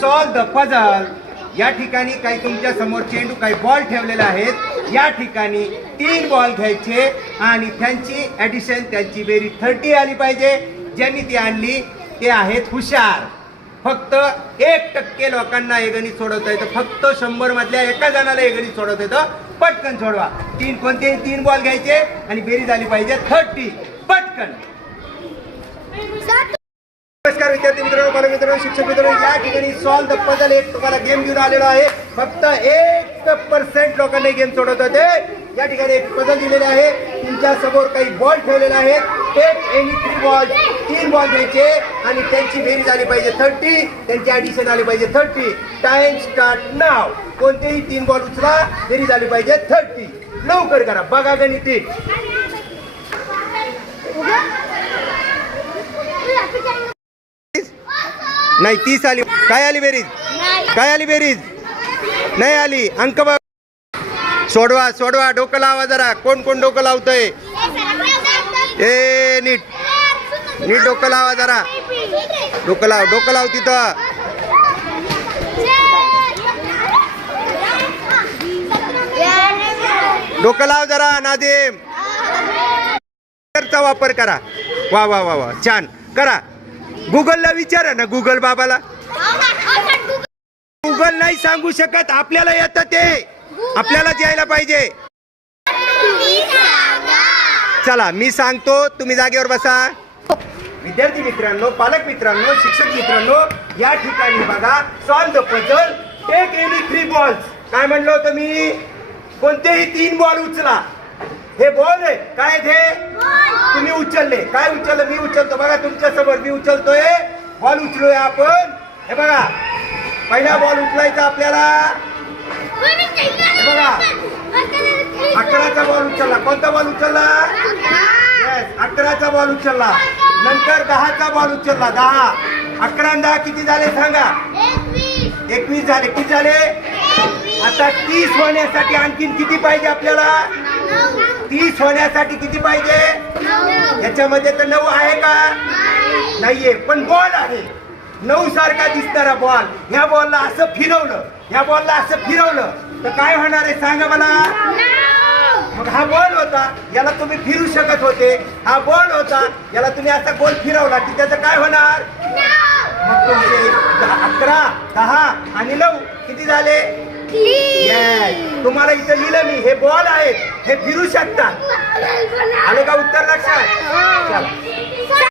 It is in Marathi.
Solve the puzzle. या ठिकाणी काही तुमच्या समोर चेंडू काही बॉल ठेवलेले आहेत. या ठिकाणी 3 बॉल घ्यायचे आणि त्यांची ऍडिशन त्यांची बेरीज 30 आली पाहिजे. ज्यांनी ती आणली ते आहेत हुशार. फक्त 1% लोकांना हे गणित सोडवता येतं. फक्त 100 मधल्या एका जणाला हे गणित सोडवता येतं. पटकन सोडवा. कोणतेही 3 बॉल घ्यायचे आणि बेरीज आली पाहिजे 30. पटकन. नमस्कार विद्यार्थी मित्रांनो, बालक मित्रांनो, शिक्षक मित्रांनो, या ठिकाणी सॉल्व द पझल एक तुम्हाला गेम घेऊन आलेलो आहे. फक्त 1% लोकांनी गेम सोडवत होते. या ठिकाणी एक पझल दिलेले आहे. तुमच्या समोर काही बॉल ठेवलेले आहेत. Take any 3 ball. 3 बॉल घ्यायचे आणि त्यांची बेरीज आली पाहिजे 30. त्यांची ऍडिशन आली पाहिजे 30. टाइम स्टार्ट नाव. कोणतेही 3 बॉल उचला, बेरीज आली पाहिजे 30. लवकर करा. बघा गणित. नाही 30 आली. काय आली बेरीज? काय आली बेरीज? नाही आली. अंक बघ. सोडवा सोडवा. डोकं लावा जरा. कोण कोण डोकं लावतंय? ए नीट नीट डोकं लावा जरा. डोकं लाव. डोकं लाव तिथं. डोकं लाव जरा. नादिम चा वापर करा. वा वा वा वा छान करा. गुगलला विचारा ना. गुगल बाबाला. गुगल नाही सांगू शकत. आपल्याला येतं ते. आपल्यालाच यायला पाहिजे. चला मी सांगतो, तुम्ही जागेवर बसा. विद्यार्थी मित्रांनो, पालक मित्रांनो, शिक्षक मित्रांनो, या ठिकाणी बघा solve the puzzle. Take any 3 balls. काय म्हणलं होतं मी? कोणतेही 3 बॉल उचला. हे बॉल आहे. काय ते तुम्ही उचलले. काय उचललं? मी उचलतो. बघा तुमच्या समोर मी उचलतोय. बॉल उचलोय आपण. हे बघा पहिला बॉल उचलायचा आपल्याला. हे बघा 11चा बॉल उचलला. कोणता बॉल उचलला? येस 11चा बॉल उचलला. नंतर 10चा बॉल उचलला. 10. 11 आणि 10 किती झाले सांगा? 21 झाले. किती झाले? आता 30 होण्यासाठी आणखीन किती पाहिजे आपल्याला? 30 होण्यासाठी किती पाहिजे? याच्यामध्ये तर 9 आहे का? नाहीये. पण बॉल आहे. 9 सारखा दिसणारा बॉल. ह्या बॉलला असं फिरवलं, ह्या बॉलला असं फिरवलं तर काय होणार आहे सांगा मला? मग हा बॉल होता, याला तुम्ही फिरू शकत होते. हा बॉल होता, याला तुम्ही असा गोल फिरवला की त्याचं काय होणार? मग तुमचे 11, 10 आणि 9 किती झाले? तुम्हाला इथं लिहिलं मी. हे बॉल आहेत, हे फिरू शकतात. आलं का उत्तर लक्षात?